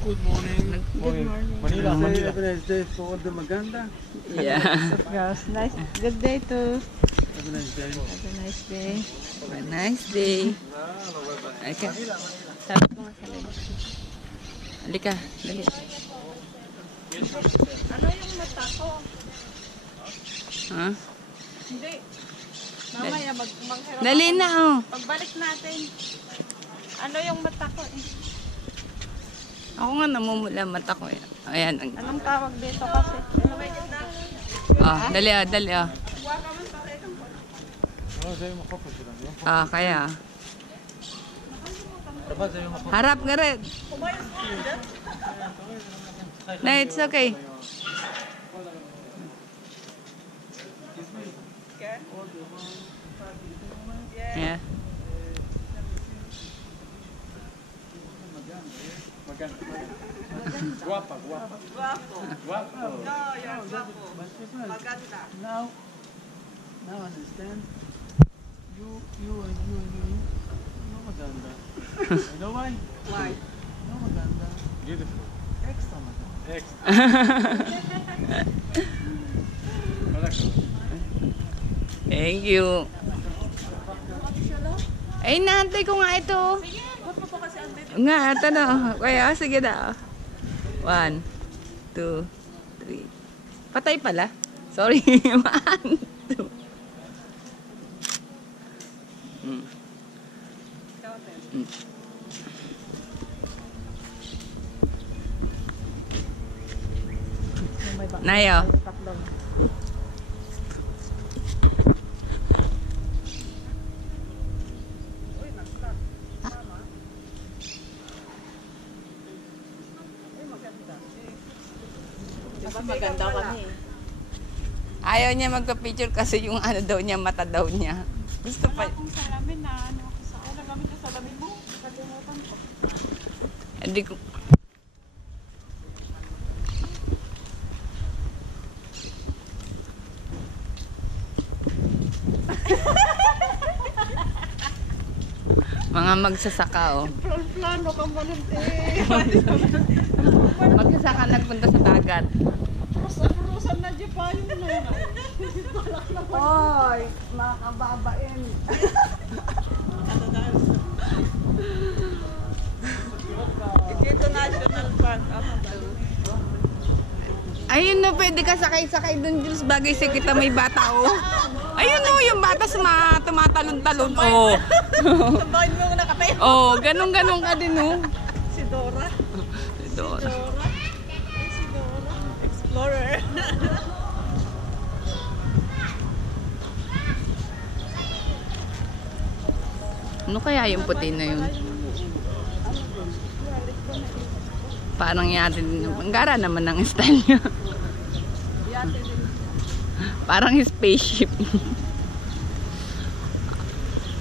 Good morning. Good morning. Manila, Manila. Have a nice day for all the Maganda. Yeah. Yes, nice. Good day too. Have a nice day. Have a nice day. Have a nice day. Okay. Sabi ko nga sa lady. Halika, dali. Ano yung mata ko? Ha? Hindi. Mamaya maghiram. Dali na, oh. Pagbalik natin. Ano yung mata ko eh? Ako nga namumula mata ko. Ayan. Anong tawag dito kasi? Oh, dali, oh, dali, oh. Ah, kaya. Harap ka rin. No, it's okay. Yeah. Guapa, guapa. Guapo. Maganda. Now understand. You no Maganda. You know why? Why? No Maganda. Beautiful. Extra Maganda. Extra. Thank you. Ay, naantay ko nga ito. Ba't mo po kasi andito? Nga, ito na. Kaya, sige na. 1, 2, 3. Patay pala. Sorry. 1, 2. Nayo. Diba maganda kami eh. Ayaw niya magpa-picture kasi yung ano daw niya, mata daw niya. Gusto pa. Wala akong salamin na ano ako sa akin. Nagamit yung salamin mo. Kalimutan ko. Hindi ko. Mga magsasaka, oh. Plano ka manunti. Magsasaka nagpunta sa dagat. Rusan na dyan pa yung na yan. Hoy, mga kababain. Dito National Park. Ayun no, pwede ka sakay-sakay dun, Jules. Bagay sa kita may bata, oh. Ayun no, yung bata tumatalon-talon, oh. Sabahin mo nakatayo. Oh, ganun-ganun ka din, oh. Si Dora. Ito. Dora. Ay, si Dora. Explorer. Ano kaya yung puti na yun? Parang yate din yung Banggara naman ang style niya. Parang spaceship.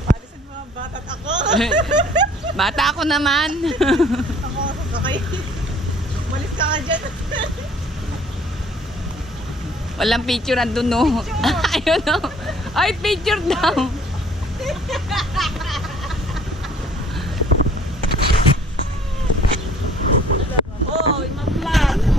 Palisin mo ang bata't ako. Bata ako naman. Ako, okay. Malis ka nga dyan. Walang picture andun, no? Ayun, no? Ay, picture daw.